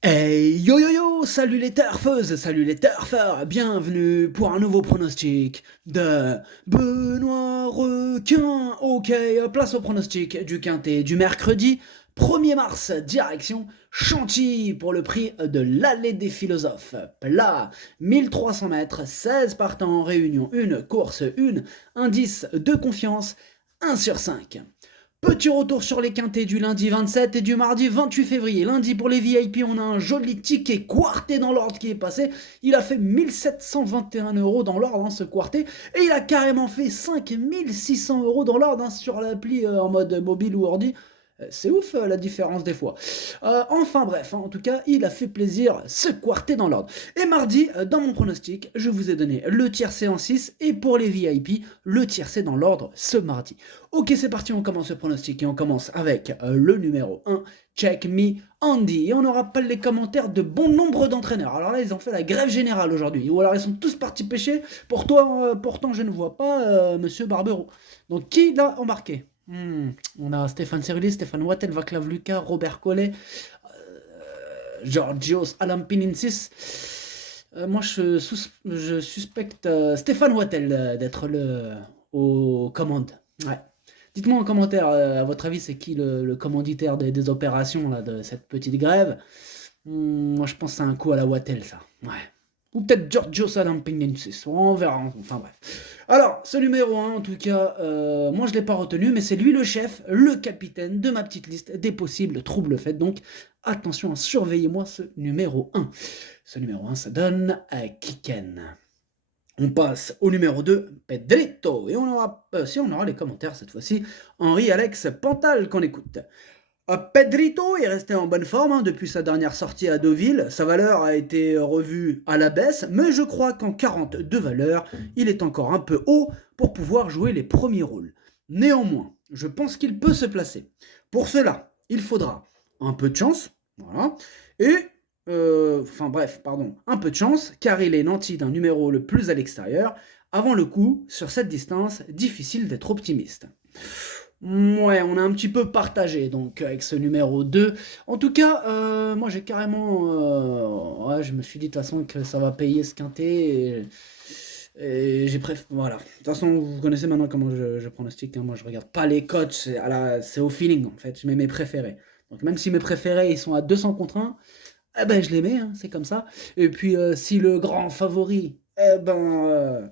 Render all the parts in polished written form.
Hey yo yo yo, salut les turfeuses, salut les turfeurs, bienvenue pour un nouveau pronostic de Benoît Requin. Ok, place au pronostic du quintet du mercredi 1er mars, direction Chantilly pour le prix de l'allée des philosophes. Plat, 1300 mètres, 16 partants en réunion, une course, une indice de confiance, 1 sur 5. Petit retour sur les quintés du lundi 27 et du mardi 28 février. Lundi pour les VIP, on a un joli ticket quarté dans l'ordre qui est passé. Il a fait 1721 € dans l'ordre, ce quarté. Et il a carrément fait 5600 € dans l'ordre sur l'appli en mode mobile ou ordi. C'est ouf la différence des fois. Enfin bref, en tout cas, il a fait plaisir ce quarté dans l'ordre. Et mardi, dans mon pronostic, je vous ai donné le tiercé en 6 et pour les VIP, le tiercé dans l'ordre ce mardi. Ok, c'est parti, on commence le pronostic et on commence avec le numéro 1, Check Me Andy. Et on aura pas les commentaires de bon nombre d'entraîneurs. Alors là, ils ont fait la grève générale aujourd'hui. Ou alors ils sont tous partis pêcher. Pourtant, je ne vois pas Monsieur Barbero. Donc qui l'a embarqué? On a Stéphane Cirulis, Stéphane Wattel, Vaclav Lucas, Robert Collet, Georgios Alampinensis. Moi, je suspecte Stéphane Wattel d'être aux commandes. Ouais. Dites-moi en commentaire, à votre avis, c'est qui le commanditaire des opérations là, de cette petite grève? Moi, je pense que c'est un coup à la Wattel, ça. Ouais. Ou peut-être Giorgio Salampinensis. On verra. Enfin bref. Alors, ce numéro 1, en tout cas, moi je ne l'ai pas retenu, mais c'est lui le chef, le capitaine de ma petite liste des possibles troubles faits. Donc, attention, surveillez-moi ce numéro 1. Ce numéro 1, ça donne à Kiken. On passe au numéro 2, Pedrito. Et on aura les commentaires cette fois-ci. Henri-Alex Pantal qu'on écoute. Pedrito est resté en bonne forme depuis sa dernière sortie à Deauville. Sa valeur a été revue à la baisse, mais je crois qu'en 40 de valeur, il est encore un peu haut pour pouvoir jouer les premiers rôles. Néanmoins, je pense qu'il peut se placer. Pour cela, il faudra un peu de chance, voilà, et un peu de chance, car il est nanti d'un numéro le plus à l'extérieur. Avant le coup, sur cette distance, difficile d'être optimiste. Ouais, on a un petit peu partagé donc avec ce numéro 2. En tout cas, moi j'ai carrément, ouais, je me suis dit de toute façon que ça va payer ce quintet et j'ai voilà. De toute façon, vous connaissez maintenant comment je pronostique, hein. Moi je regarde pas les cotes, c'est au feeling en fait. Je mets mes préférés. Donc même si mes préférés ils sont à 200 contre 1, eh ben je les mets, hein, c'est comme ça. Et puis si le grand favori, eh ben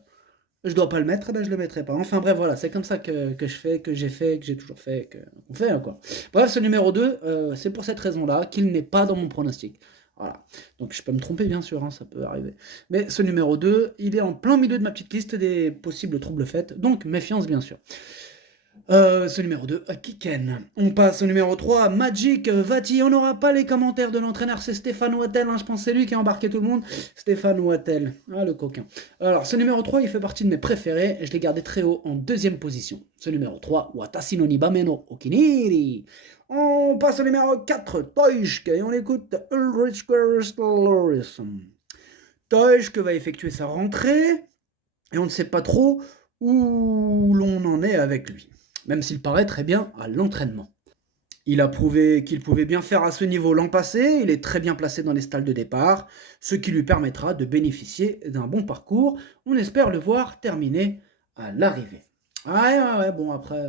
je dois pas le mettre, eh ben je le mettrai pas. Enfin bref, voilà, c'est comme ça que je fais, que j'ai fait, que j'ai toujours fait, qu'on fait, hein, quoi. Bref, ce numéro 2, c'est pour cette raison-là qu'il n'est pas dans mon pronostic. Voilà. Donc je peux me tromper, bien sûr, hein, ça peut arriver. Mais ce numéro 2, il est en plein milieu de ma petite liste des possibles troubles faits, donc méfiance, bien sûr. Ce numéro 2, Kiken. On passe au numéro 3, Magic Vati. On n'aura pas les commentaires de l'entraîneur, c'est Stéphane Wattel, hein, je pense que c'est lui qui a embarqué tout le monde. Stéphane Wattel, ah le coquin. Alors ce numéro 3, il fait partie de mes préférés, et je l'ai gardé très haut en deuxième position. Ce numéro 3, Watashi no Nibameno Okiniri. On passe au numéro 4, Toishke, et on écoute Ulrich Lorisson. Toishke va effectuer sa rentrée, et on ne sait pas trop où l'on en est avec lui, même s'il paraît très bien à l'entraînement. Il a prouvé qu'il pouvait bien faire à ce niveau l'an passé, il est très bien placé dans les stalles de départ, ce qui lui permettra de bénéficier d'un bon parcours. On espère le voir terminer à l'arrivée. Ouais, bon après,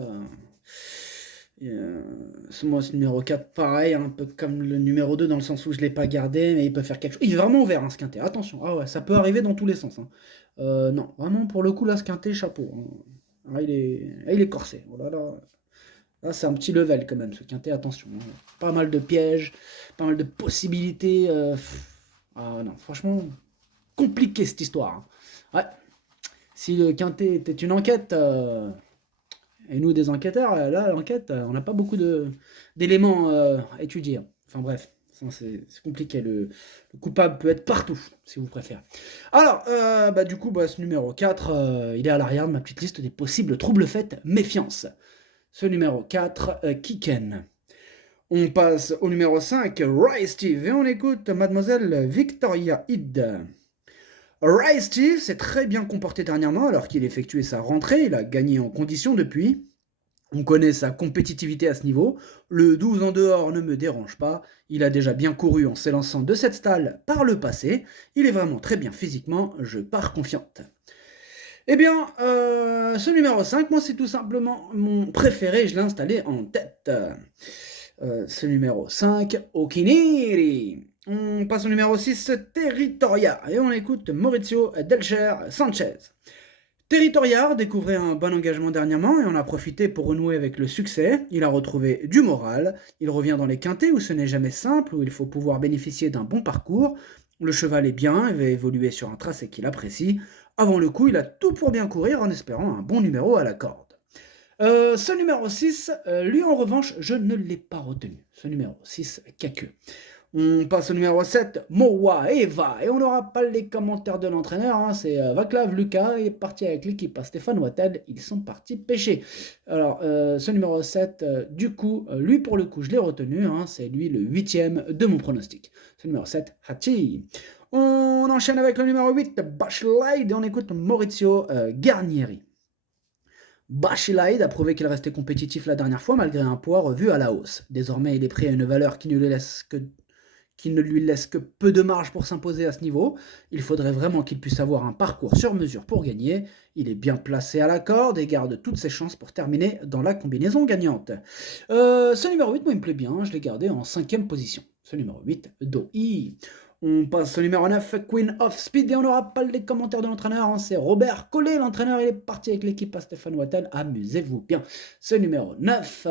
ce numéro 4, pareil, un peu comme le numéro 2 dans le sens où je ne l'ai pas gardé, mais il peut faire quelque chose. Il est vraiment ouvert, hein, ce quintet, attention, ah ouais, ça peut arriver dans tous les sens, hein. Non, vraiment, pour le coup, là, ce quintet, chapeau, hein. Ah, il est corsé. Oh là là. Là, c'est un petit level quand même, ce quintet, attention, hein. Pas mal de pièges, pas mal de possibilités. Ah non, franchement, compliqué cette histoire, hein. Ouais, si le quintet était une enquête, et nous des enquêteurs, là, l'enquête, on n'a pas beaucoup d'éléments à étudier, hein. Enfin bref, c'est compliqué. Le coupable peut être partout, si vous préférez. Alors, du coup, ce numéro 4, il est à l'arrière de ma petite liste des possibles troubles faits. Méfiance. Ce numéro 4, Kiken. On passe au numéro 5, Rise Steve, et on écoute Mademoiselle Victoria Hyde. Rise Steve s'est très bien comporté dernièrement alors qu'il effectuait sa rentrée, il a gagné en condition depuis. On connaît sa compétitivité à ce niveau. Le 12 en dehors ne me dérange pas. Il a déjà bien couru en s'élançant de cette stalle par le passé. Il est vraiment très bien physiquement. Je pars confiante. Eh bien, ce numéro 5, moi, c'est tout simplement mon préféré. Je l'ai installé en tête. Ce numéro 5, Okiniri. On passe au numéro 6, Territoria. Et on écoute Maurizio Delcher Sanchez. Territoriard découvrait un bon engagement dernièrement et en a profité pour renouer avec le succès. Il a retrouvé du moral. Il revient dans les quintés où ce n'est jamais simple, où il faut pouvoir bénéficier d'un bon parcours. Le cheval est bien et va évoluer sur un tracé qu'il apprécie. Avant le coup, il a tout pour bien courir en espérant un bon numéro à la corde. Ce numéro 6, lui en revanche, je ne l'ai pas retenu. Ce numéro 6, Kaku. On passe au numéro 7, Moa Eva, et on n'aura pas les commentaires de l'entraîneur, hein, c'est Vaclav Lucas, il est parti avec l'équipe à Stéphane Wattel, ils sont partis pêcher. Alors, ce numéro 7, du coup, lui pour le coup, je l'ai retenu, hein, c'est lui le 8e de mon pronostic. Ce numéro 7, Hachi. On enchaîne avec le numéro 8, Bashlight, et on écoute Maurizio Garnieri. Bashlight a prouvé qu'il restait compétitif la dernière fois malgré un poids revu à la hausse. Désormais, il est pris à une valeur qui ne lui laisse que peu de marge pour s'imposer à ce niveau. Il faudrait vraiment qu'il puisse avoir un parcours sur mesure pour gagner. Il est bien placé à la corde et garde toutes ses chances pour terminer dans la combinaison gagnante. Ce numéro 8, moi, il me plaît bien. Je l'ai gardé en 5e position. Ce numéro 8, Doi. On passe au numéro 9, Queen of Speed, et on n'aura pas les commentaires de l'entraîneur, hein, c'est Robert Collet, l'entraîneur, il est parti avec l'équipe à Stéphane Wattel, amusez-vous bien. Ce numéro 9,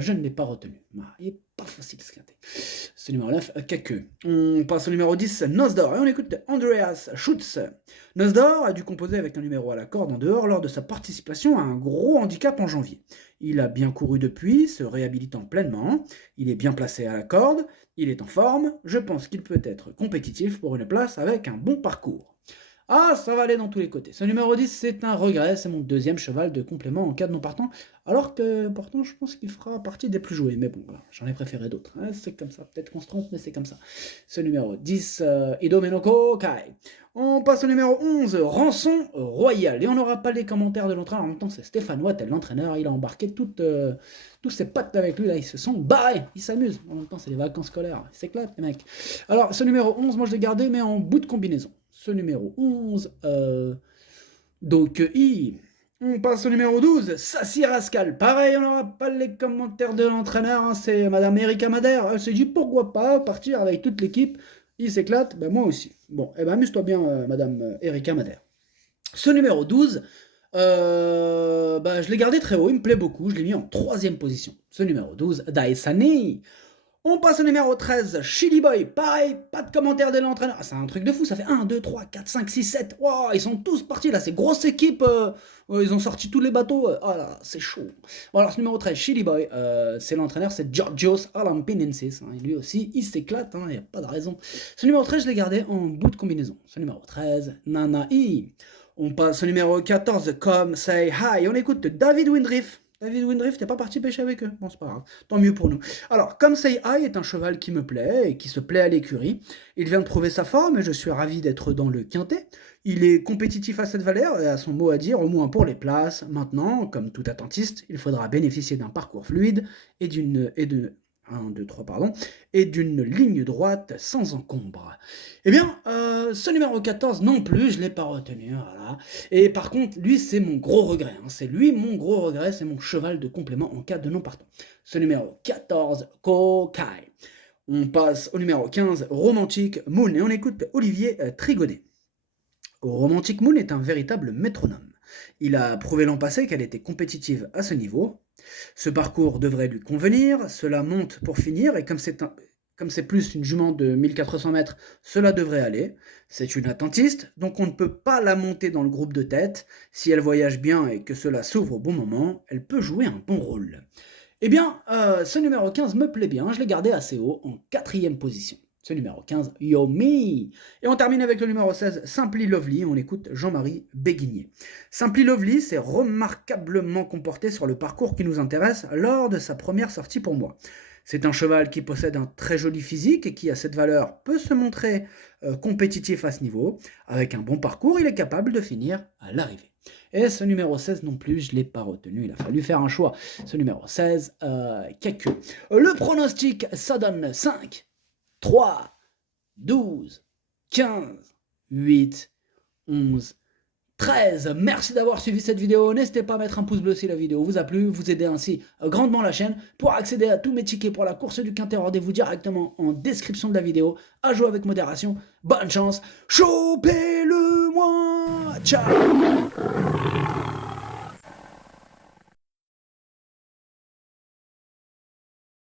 je ne l'ai pas retenu, il n'est pas facile ce quintet. Ce numéro 9, Kaku. On passe au numéro 10, Nosdor, et on écoute Andreas Schutz. Nosdor a dû composer avec un numéro à la corde en dehors lors de sa participation à un gros handicap en janvier. Il a bien couru depuis, se réhabilitant pleinement, il est bien placé à la corde, il est en forme, je pense qu'il peut être compétitif pour une place avec un bon parcours. Ah, ça va aller dans tous les côtés. Ce numéro 10, c'est un regret, c'est mon 2e cheval de complément en cas de non partant, alors que pourtant je pense qu'il fera partie des plus joués, mais bon, voilà, j'en ai préféré d'autres, hein, c'est comme ça, peut-être qu'on se trompe, mais c'est comme ça. Ce numéro 10, Idomenoko Kai. On passe au numéro 11, Rançon Royal, et on n'aura pas les commentaires de l'entraîneur, en même temps c'est Stéphane Wattel, l'entraîneur, il a embarqué tous ses potes avec lui, là, ils se sont barrés, ils s'amusent, en même temps c'est les vacances scolaires, ils s'éclatent les mecs. Alors ce numéro 11, moi je l'ai gardé, mais en bout de combinaison. Ce numéro 11, Dokei. On passe au numéro 12, Sassi Rascal. Pareil, on n'aura pas les commentaires de l'entraîneur, hein, c'est Madame Erika Madère. Elle s'est dit pourquoi pas partir avec toute l'équipe. Il s'éclate, ben moi aussi. Bon, eh ben amuse-toi bien, Madame Erika Madère. Ce numéro 12, je l'ai gardé très haut, il me plaît beaucoup, je l'ai mis en 3e position. Ce numéro 12, Daisani. On passe au numéro 13, Chili Boy. Pareil, pas de commentaire de l'entraîneur. Ah, c'est un truc de fou, ça fait 1, 2, 3, 4, 5, 6, 7. Wow, ils sont tous partis là, c'est grosse équipe. Ils ont sorti tous les bateaux. Oh là, c'est chaud. Bon, alors ce numéro 13, Chili Boy, c'est l'entraîneur, c'est Georgios Alampinensis. Hein, lui aussi, il s'éclate, il n'y a pas de raison. Ce numéro 13, je l'ai gardé en bout de combinaison. Ce numéro 13, Nanaï. On passe au numéro 14, Come Say Hi. On écoute David Windriff. David Windriff n'est pas parti pêcher avec eux. Bon, c'est pas grave. Tant mieux pour nous. Alors, Come Say Hi est un cheval qui me plaît et qui se plaît à l'écurie. Il vient de prouver sa forme et je suis ravi d'être dans le quintet. Il est compétitif à cette valeur et a son mot à dire, au moins pour les places. Maintenant, comme tout attentiste, il faudra bénéficier d'un parcours fluide et d'une 1, 2, 3, pardon, et d'une ligne droite sans encombre. Eh bien, ce numéro 14 non plus, je ne l'ai pas retenu, voilà. Et par contre, lui, c'est mon gros regret, hein. C'est lui mon gros regret, c'est mon cheval de complément en cas de non partant. Ce numéro 14, Kokai. On passe au numéro 15, Romantic Moon, et on écoute Olivier Trigonet. Romantic Moon est un véritable métronome. Il a prouvé l'an passé qu'elle était compétitive à ce niveau. Ce parcours devrait lui convenir, cela monte pour finir, et comme c'est plus une jument de 1400 mètres, cela devrait aller. C'est une attentiste, donc on ne peut pas la monter dans le groupe de tête. Si elle voyage bien et que cela s'ouvre au bon moment, elle peut jouer un bon rôle. Eh bien, ce numéro 15 me plaît bien, je l'ai gardé assez haut, en 4e position. Ce numéro 15, Yomi. Et on termine avec le numéro 16, Simply Lovely, on écoute Jean-Marie Béguigné. Simply Lovely s'est remarquablement comporté sur le parcours qui nous intéresse lors de sa première sortie pour moi. C'est un cheval qui possède un très joli physique et qui, à cette valeur, peut se montrer compétitif à ce niveau. Avec un bon parcours, il est capable de finir à l'arrivée. Et ce numéro 16 non plus, je ne l'ai pas retenu, il a fallu faire un choix. Ce numéro 16, Kaku. Le pronostic, ça donne 5, 3, 12, 15, 8, 11, 13. Merci d'avoir suivi cette vidéo. N'hésitez pas à mettre un pouce bleu si la vidéo vous a plu. Vous aidez ainsi grandement la chaîne. Pour accéder à tous mes tickets pour la course du Quintet, rendez-vous directement en description de la vidéo. À jouer avec modération. Bonne chance. Chopez-le-moi. Ciao.